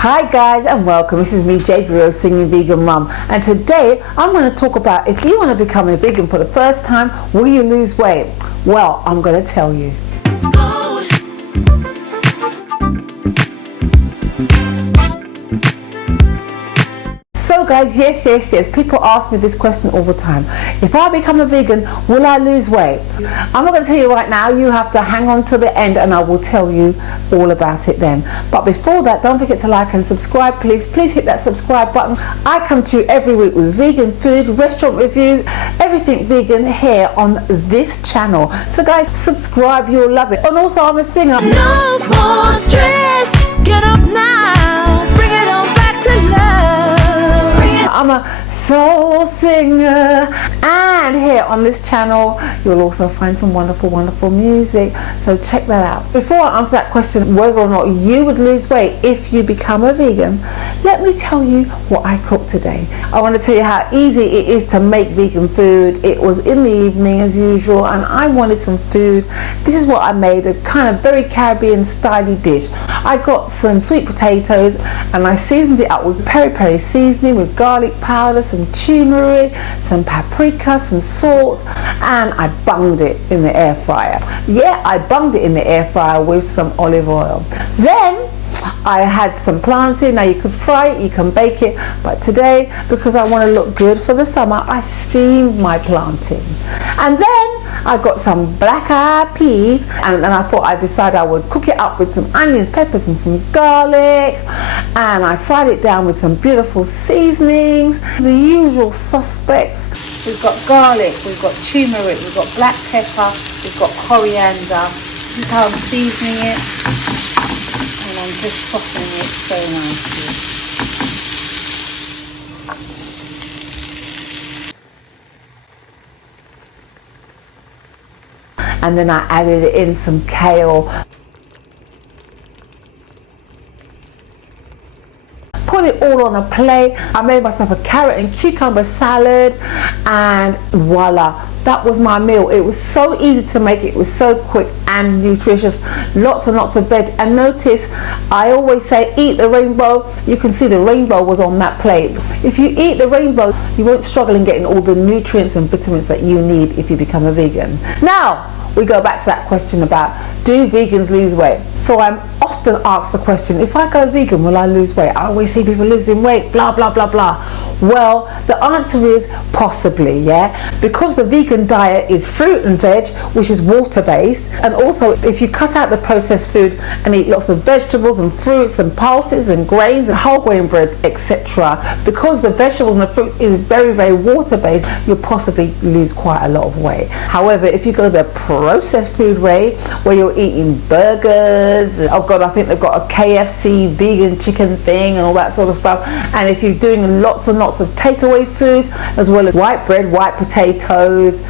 Hi guys and welcome. This is me, JB Rose, singing Vegan Mum, and today I'm going to talk about if you want to become a vegan for the first time, will you lose weight? Well, I'm going to tell you. So guys, yes, people ask me this question all the time. If I become a vegan, will I lose weight? I'm not going to tell you right now. You have to hang on to the end and I will tell you all about it then. But before that, don't forget to like and subscribe, please hit that subscribe button. I come to you every week with vegan food, restaurant reviews, everything vegan here on this channel. So guys, subscribe, you'll love it. And also I'm a singer. No more stress, get up now, bring it on back to love. I'm a soul singer, and here on this channel you'll also find some wonderful music, so check that out. Before I answer that question whether or not you would lose weight if you become a vegan, let me tell you what I cooked today. I want to tell you how easy it is to make vegan food. It was in the evening as usual and I wanted some food. This is what I made, a kind of very Caribbean styly dish. I got some sweet potatoes and I seasoned it up with peri-peri seasoning, with garlic powder, some turmeric, some paprika, some salt, and I bunged it in the air fryer. Yeah, I bunged it in the air fryer with some olive oil. Then I had some plantain. Now you could fry it, you can bake it, but today, because I want to look good for the summer, I steamed my plantain. And then I got some black-eyed peas, and I thought I decided I would cook it up with some onions, peppers and some garlic, and I fried it down with some beautiful seasonings, the usual suspects. We've got garlic, we've got turmeric, we've got black pepper, we've got coriander. This is how I'm seasoning it, and I'm just softening it so nicely. And then I added in some kale. Put it all on a plate. I made myself a carrot and cucumber salad, and voila, that was my meal. It was so easy to make, it was so quick and nutritious. Lots and lots of veg. And notice, I always say eat the rainbow. You can see the rainbow was on that plate. If you eat the rainbow, you won't struggle in getting all the nutrients and vitamins that you need if you become a vegan. Now, we go back to that question about, do vegans lose weight? So I'm often asked the question, if I go vegan, will I lose weight? I always see people losing weight, blah, blah, blah, blah. Well, the answer is possibly, yeah? Because the vegan diet is fruit and veg, which is water-based, and also if you cut out the processed food and eat lots of vegetables and fruits and pulses and grains and whole grain breads, etc., because the vegetables and the fruits is very water-based, you'll possibly lose quite a lot of weight. However, if you go the processed food way, where you're eating burgers, oh god, I think they've got a KFC vegan chicken thing and all that sort of stuff, and if you're doing lots and lots of takeaway foods, as well as white bread, white potatoes,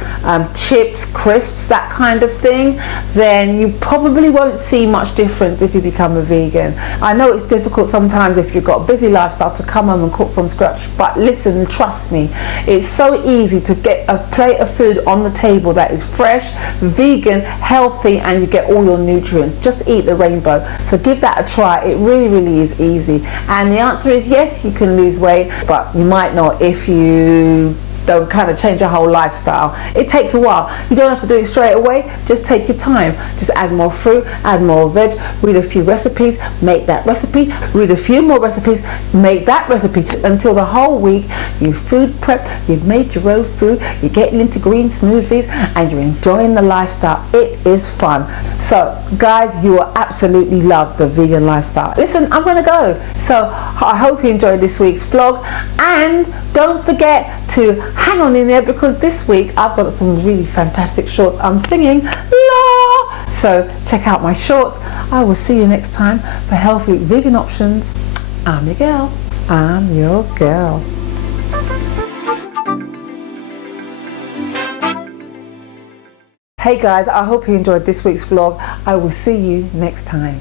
chips, crisps, that kind of thing, then you probably won't see much difference if you become a vegan. I know it's difficult sometimes if you've got a busy lifestyle to come home and cook from scratch, but listen, trust me, it's so easy to get a plate of food on the table that is fresh, vegan, healthy, and you get all your nutrients. Just eat the rainbow. So give that a try. It really is easy. And the answer is yes, you can lose weight, but you might not if you don't kind of change your whole lifestyle. It takes a while. You don't have to do it straight away. Just take your time. Just add more fruit, add more veg, read a few recipes, make that recipe, read a few more recipes, make that recipe, until the whole week you food prepped, you've made your own food, you're getting into green smoothies, and you're enjoying the lifestyle. It is fun. So guys, you will absolutely love the vegan lifestyle. Listen, I'm gonna go. So I hope you enjoyed this week's vlog, and don't forget to hang on in there, because this week I've got some really fantastic shorts. I'm singing la, so check out my shorts. I will see you next time for healthy vegan options. I'm your girl. I'm your girl. Hey guys, I hope you enjoyed this week's vlog. I will see you next time.